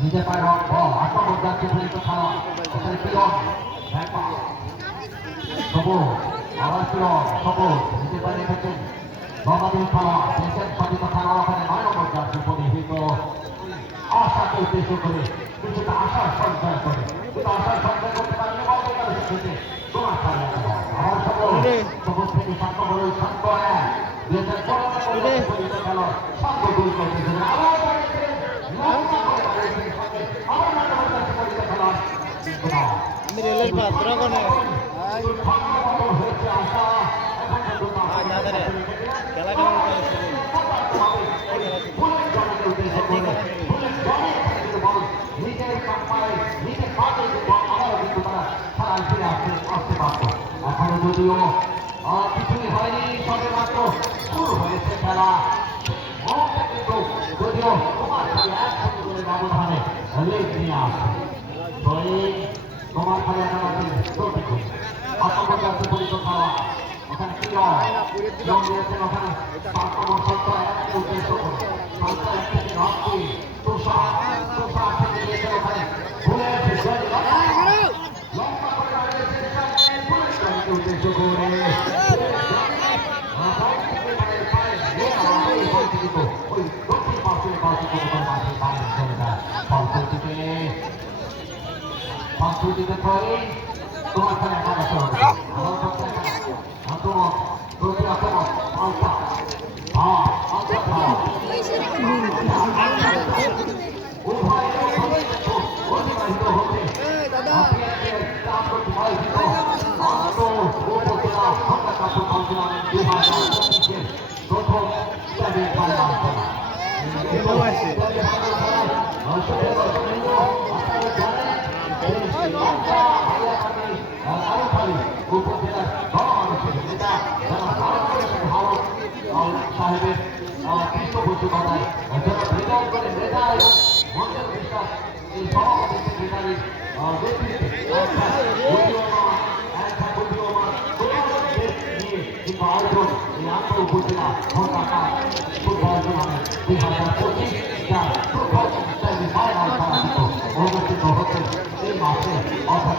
নিজে পায় রং বল আক্রমণ যাচ্ছে ফেরিত খেলা ওখানে পিয়ন সবুজ আবার পিয়ন সবুজ নিজে পায় রেখেছেন বাবাদের খেলা দেশের স্বাধীনতা খেলা ওখানে 9 নম্বর যাচ্ছে পরিহিত আশাকে উদ্দেশ্য করে কিছুটা আশার সঞ্চয় করে কিন্তু আশার সঞ্চয় করতে পারেনি বলতে গেলে সেক্ষেত্রে তোমার খেলা আবার সবুজ সবুজ থেকে 7 নম্বর ওই শান্ত দেশের পরিহিত খেলা শান্ত গোল করতেছে আবার Mireles Patra con él. Ay, nada de que la cara এখনো যদিও কিছুই হয়নি সবে মাত্র শুরু হয়েছে খেলা কিন্তু যদিও তোমার খালি 1 গোলের ব্যবধানে লিগ নিয়ে আসে তোমার খালি একাডেমি চলতে খুব আক্রমণ যাচ্ছে পরিকল্পনা ওখানে কি দিয়েছেন ওখানে 7 নম্বর সত্তর একাকে উদ্দেশ্য করে 7 থেকে 90 তুষার থেকে দিয়েছেন ওখানে লম্বা করে দাঁড়িয়েছেন উদ্দেশ্য করে ওই দক্ষিণ পাশের বাসী কোথাও মাঠে বাইরে চলে যায় সংস্কৃতিতে পরে তোমার খেলা একাদশ হবে আমার পক্ষে আক্রমণ প্রতি আক্রমণ পাল্টা অতিবাহিত হচ্ছে প্রথম সাহেবের পৃষ্ঠপোষকতায় মেধাও করে মেধা এবং মঞ্চের বিশ্বাস এই সভাপতি সেক্রেটারির কিন্তু আয়োজন এই আত্ম উপজেলা ফুটবল টুর্নামেন্ট 2025 যা ফুটবল অনুষ্ঠিত হচ্ছে এই মাসে অর্থাৎ